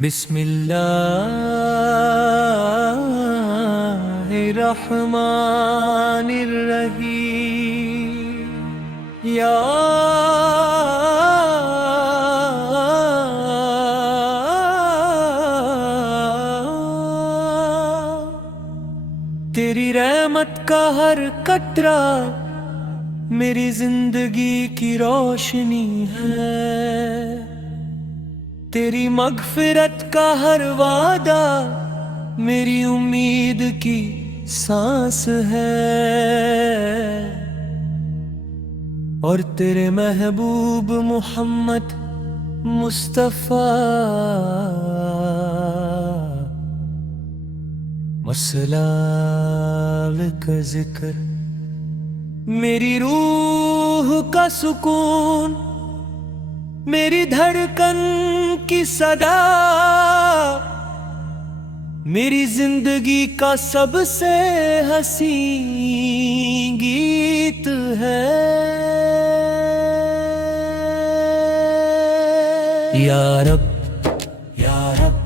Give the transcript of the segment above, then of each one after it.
بسم اللہ الرحمن الرحیم یا تیری رحمت کا ہر قطرہ میری زندگی کی روشنی ہے، تیری مغفرت کا ہر وعدہ میری امید کی سانس ہے، اور تیرے محبوب محمد مصطفیٰ مسلال کا ذکر میری روح کا سکون، میری دھڑکن کی صدا، میری زندگی کا سب سے حسین گیت ہے۔ یا رب یا رب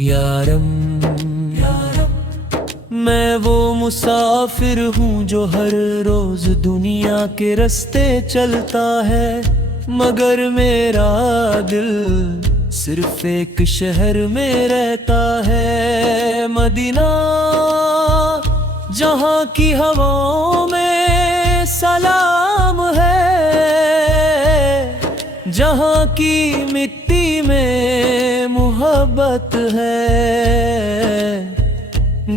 یا رب یا رب، میں وہ مسافر ہوں جو ہر روز دنیا کے راستے چلتا ہے، مگر میرا دل صرف ایک شہر میں رہتا ہے، مدینہ، جہاں کی ہواؤں میں سلام ہے، جہاں کی مٹی میں محبت ہے،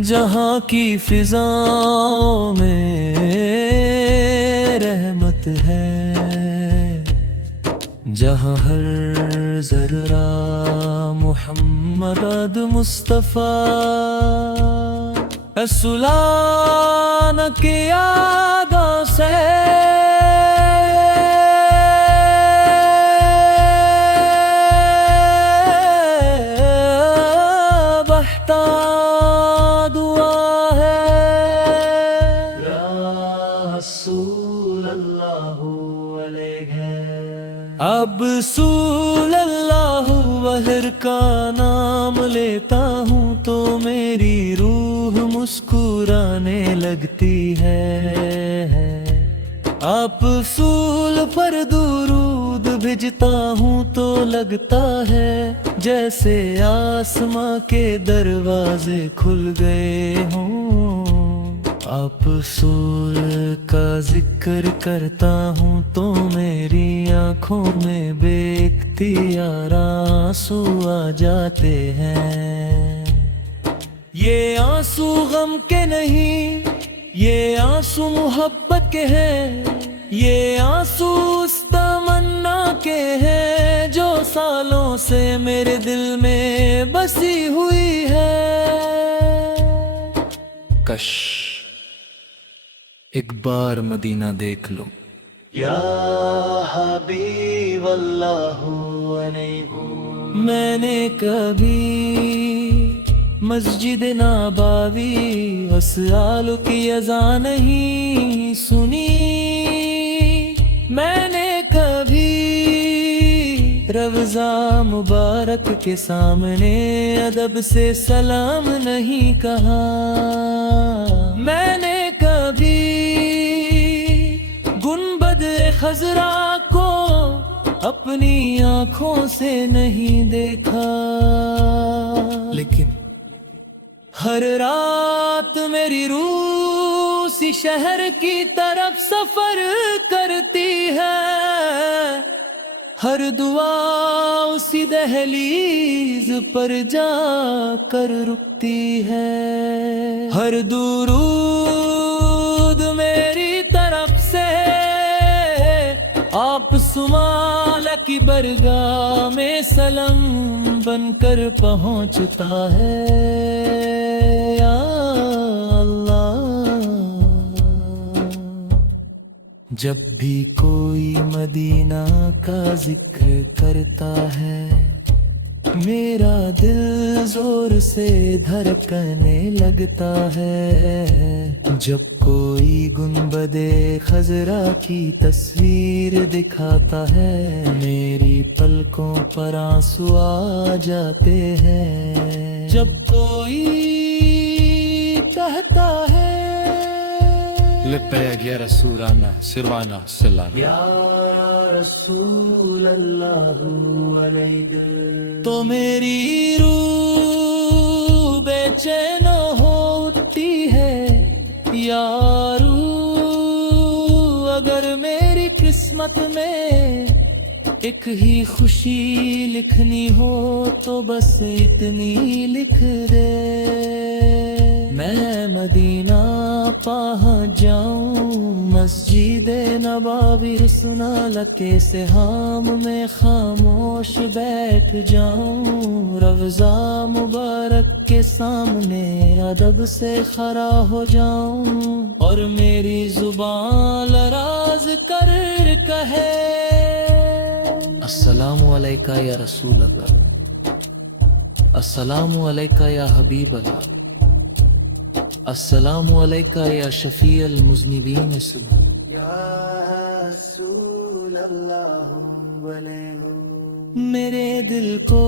جہاں کی فضاؤں میں رحمت ہے، جہاں ہر ذرہ محمد مصطفیٰ سلان کی یادوں سے بہتا دعا ہے۔ یا رسول اللہ علیہ اب رسول اللہ بہر کا نام لیتا ہوں تو میری روح مسکرانے لگتی ہے، آپ رسول پر درود بھیجتا ہوں تو لگتا ہے جیسے آسماں کے دروازے کھل گئے ہوں، آپ رسول کا ذکر کرتا ہوں تو میری آنکھوں میں بے اختیار آنسو آ جاتے ہیں، یہ آنسو غم کے نہیں، یہ آنسو محبت کے ہیں، یہ آنسو اس تمنا کے ہیں جو سالوں سے میرے دل میں بسی ہوئی ہے۔ کش ایک بار مدینہ دیکھ لو۔ یا حبیب اللہ میں نے کبھی مسجد نبوی وسال کی اذان نہیں سنی، میں نے کبھی روضہ مبارک کے سامنے ادب سے سلام نہیں کہا، میں نے کبھی گنبد خضرا کو اپنی آنکھوں سے نہیں دیکھا، لیکن ہر رات میری روح اسی شہر کی طرف سفر کرتی ہے، ہر دعا اسی دہلیز پر جا کر رکتی ہے، ہر درود میری طرف سے آپ سمال کی برگاہ میں سلام بن کر پہنچتا ہے۔ یا اللہ، جب بھی کوئی مدینہ کا ذکر کرتا ہے میرا دل زور سے دھڑکنے لگتا ہے جب کوئی گنبد خضرا کی تصویر دکھاتا ہے، میری پلکوں پر آنسو آ جاتے ہیں جب کوئی کہتا ہے لبیک یا رسول اللہ سروانا سلام یا رسول اللہ علیہ، تو میری روح بے چین ہوتی ہے یا روح، اگر میری قسمت میں ایک ہی خوشی لکھنی ہو تو بس اتنی لکھ دے، میں مدینہ پہنچ جاؤں، مسجد نبوی سنا لکے سے ہام میں خاموش بیٹھ جاؤں، روضہ مبارک کے سامنے ادب سے کھڑا ہو جاؤں، اور میری زبان لراز کر کہے السلام علیکہ یا رسول اللہ، السلام علیکہ یا حبیب اللہ، السلام علیکہ یا شفیع المذنبین یا رسول اللہ علیہ۔ میرے دل کو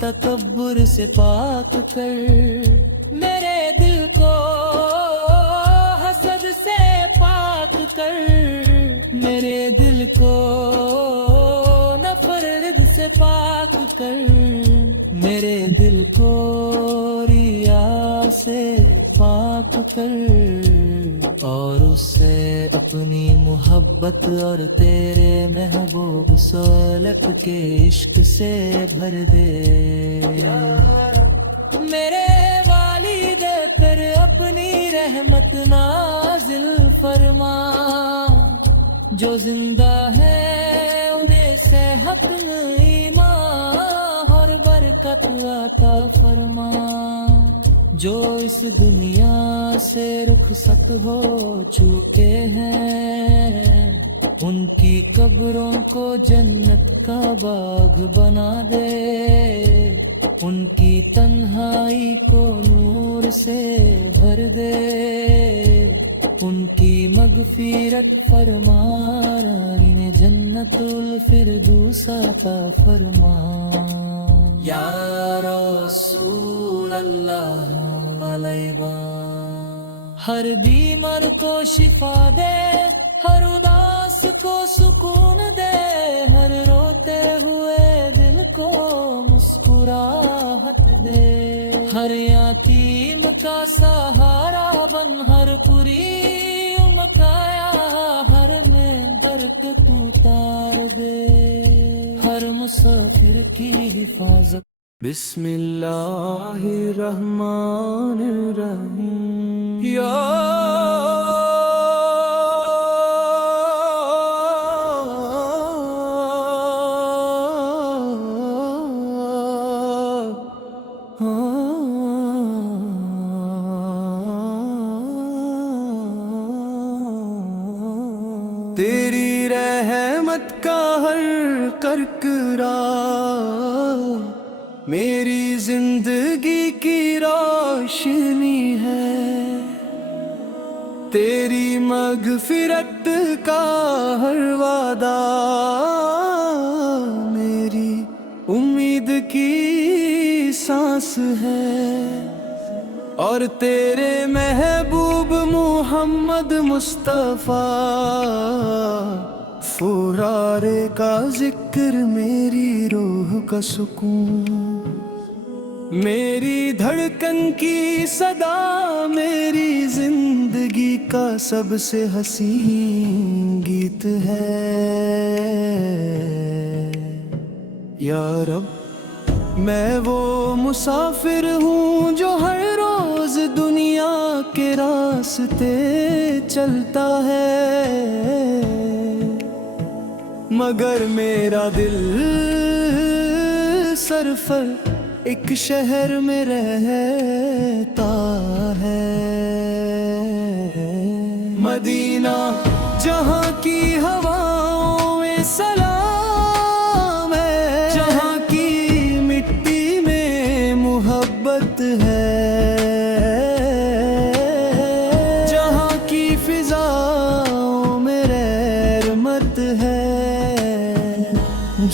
تکبر سے پاک کر، میرے دل کو حسد سے پاک کر، میرے دل کو نفرت سے پاک کر، میرے دل کو ریا سے پاک کر، اور اس سے اپنی محبت اور تیرے محبوب صلوات کے عشق سے بھر دے، میرے والد پر اپنی رحمت نازل فرما، جو زندہ ہے انہیں صحت ایمان اور برکت عطا فرما، جو اس دنیا سے رخصت ہو چکے ہیں ان کی قبروں کو جنت کا باغ بنا دے، ان کی تنہائی کو نور سے بھر دے، ان کی مغفرت فرما، انہیں جنت الفردوس عطا فرما، یا رسول اللہ علیہ وآلہ۔ ہر بیمار کو شفا دے، ہر اداس کو سکون دے، ہر روتے ہوئے دل کو مسکراہٹ دے، ہر یتیم کا سہارا بن، ہر قریب کا ہر میں برکت اتار دے، ہر مسافر کی حفاظت۔ بسم اللہ الرحمن الرحیم، تیری رحمت کا ہر کرکرا میری زندگی کی روشنی ہے، تیری مغفرت کا ہر وعدہ میری امید کی سانس ہے، اور تیرے محبوب محمد مصطفیٰ فرارے کا ذکر میری روح کا سکون، میری دھڑکن کی صدا میری زندگی کا سب سے حسین گیت ہے، یا رب میں وہ مسافر ہوں جو ہر روز دنیا کے راستے چلتا ہے، مگر میرا دل سرفر ایک شہر میں رہتا ہے، مدینہ جہاں کی ہواؤں میں سلام ہے، جہاں کی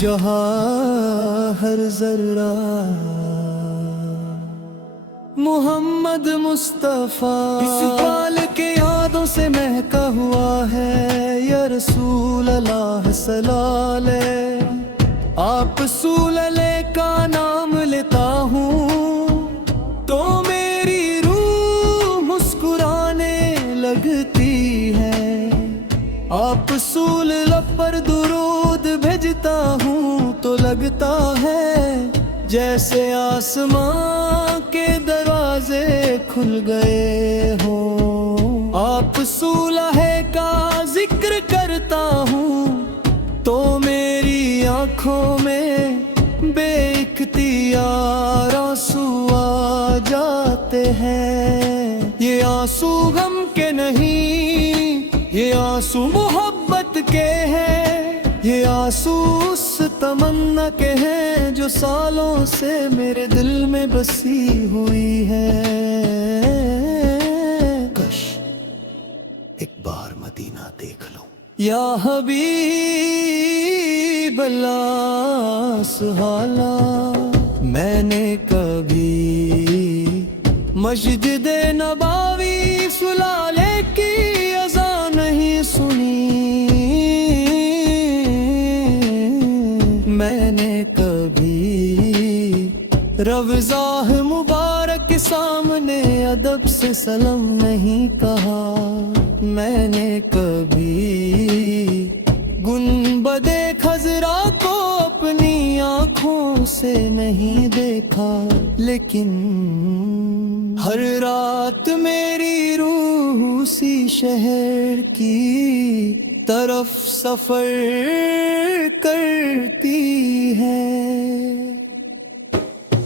جہاں ہر ذرہ محمد مصطفیٰ اس پال کے یادوں سے مہکا ہوا ہے یا رسول اللہ صلالے آپ رسول اللہ کا نام لیتا ہوں تو میری روح مسکرانے لگتی ہے آپ رسول اللہ پر درود بھیجتا ہوں تو لگتا ہے جیسے آسمان کے دروازے کھل گئے ہوں آپ رسول اللہ کا ذکر کرتا ہوں تو میری آنکھوں میں بے اختیار آنسو آ جاتے ہیں یہ آنسو غم کے نہیں یہ آنسو محبت کے ہیں یہ آنسو اس تمنا کے ہیں جو سالوں سے میرے دل میں بسی ہوئی ہے کش ایک بار مدینہ دیکھ لوں یا حبیب اللہ سہالا میں نے کبھی مسجد نبوی سلالے کی اذان نہیں سنی میں نے کبھی روضہ مبارک سامنے ادب سے سلام نہیں کہا میں نے کبھی گنبد خضرا کو اپنی آنکھوں سے نہیں دیکھا لیکن ہر رات میری روح اسی شہر کی طرف سفر کرتی ہے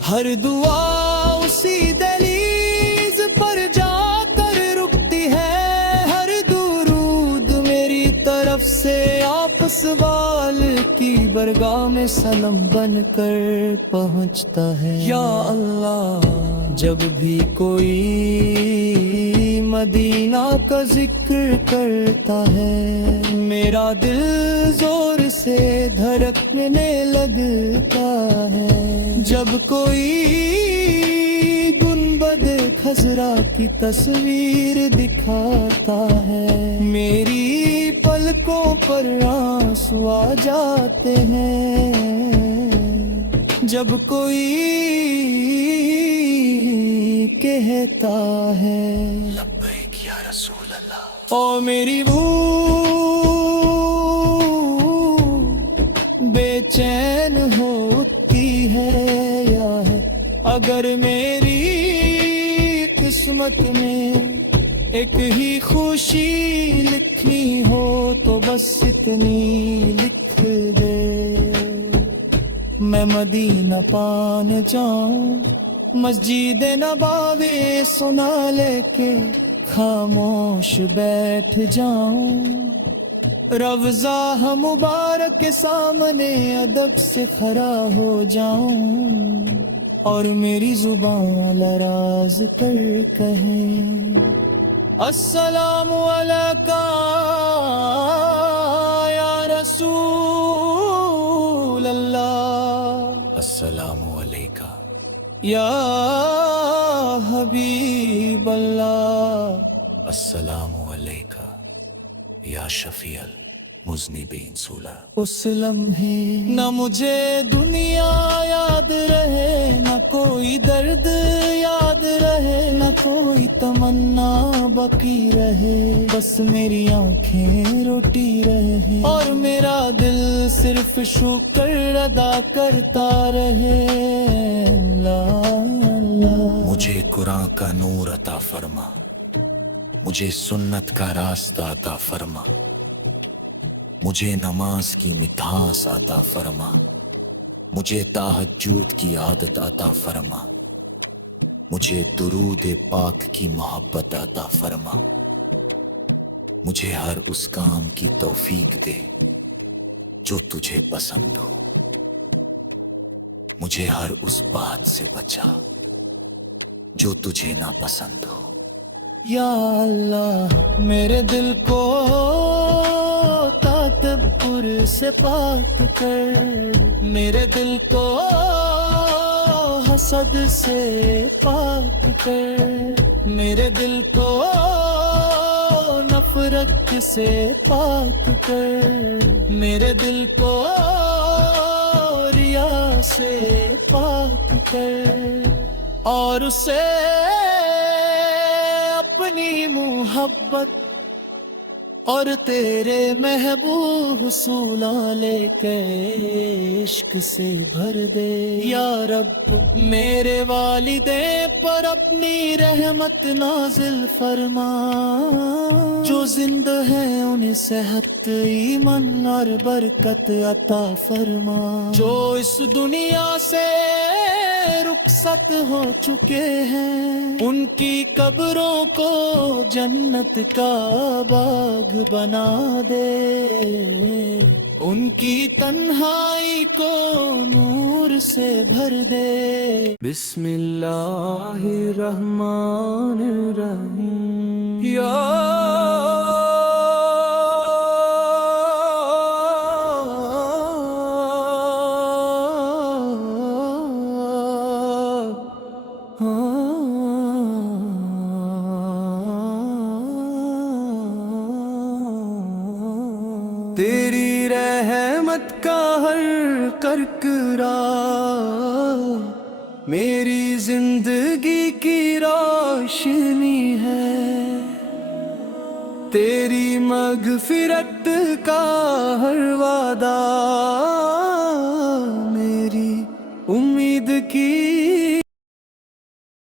ہر دعا اسی دہلیز پر جا کر رکتی ہے ہر درود میری طرف سے آپس وال کی برگاہ میں سلام بن کر پہنچتا ہے یا اللہ جب بھی کوئی مدینہ کا ذکر کرتا ہے میرا دل زور سے دھڑکنے لگتا ہے جب کوئی گنبد خضرا کی تصویر دکھاتا ہے میری پلکوں پر آنسو آ جاتے ہیں جب کوئی کہتا ہے لبیک یا رسول اللہ او میری روح بے چین ہوتی ہے یا ہے اگر میری قسمت میں ایک ہی خوشی لکھنی ہو تو بس اتنی لکھ دے میں مدینہ پان جاؤں مسجد نبوی سنا لے کے خاموش بیٹھ جاؤں روضہ مبارک کے سامنے ادب سے کھڑا ہو جاؤں اور میری زبان لراز کر کہیں السلام علیکہ یا رسول اللہ السلام علیکہ یا حبیب اللہ السلام علیکہ یا شفیع المذنبین سولہ اس لمحے نہ مجھے دنیا یاد رہے نہ کوئی درد یاد رہے نہ کوئی تمنا باقی رہے بس میری آنکھیں روٹی رہے اور میرا دل صرف شکر ادا کرتا رہے مجھے قرآن کا نور عطا فرما مجھے سنت کا راستہ عطا فرما مجھے نماز کی مٹھاس عطا فرما مجھے تہجد کی عادت عطا فرما مجھے درود پاک کی محبت عطا فرما مجھے ہر اس کام کی توفیق دے جو تجھے پسند ہو مجھے ہر اس بات سے بچا جو تجھے ناپسند ہو یا اللہ میرے دل کو تعتب تکبر سے پاک کر، میرے دل کو حسد سے پاک کر، میرے دل کو نفرت سے پاک کر، میرے دل کو ریا سے پاک کر، اور اسے اپنی محبت اور تیرے محبوب حصولاں لے کے عشق سے بھر دے یا رب، میرے والدین پر اپنی رحمت نازل فرما، جو زندہ ہیں انہیں صحت ایمان اور برکت عطا فرما، جو اس دنیا سے رخصت ہو چکے ہیں ان کی قبروں کو جنت کا باغ بنا دے، ان کی تنہائی کو نور سے بھر دے۔ بسم اللہ الرحمن الرحیم، تیری رحمت کا ہر کرکرا میری زندگی کی روشنی ہے، تیری مغفرت کا ہر وعدہ میری امید کی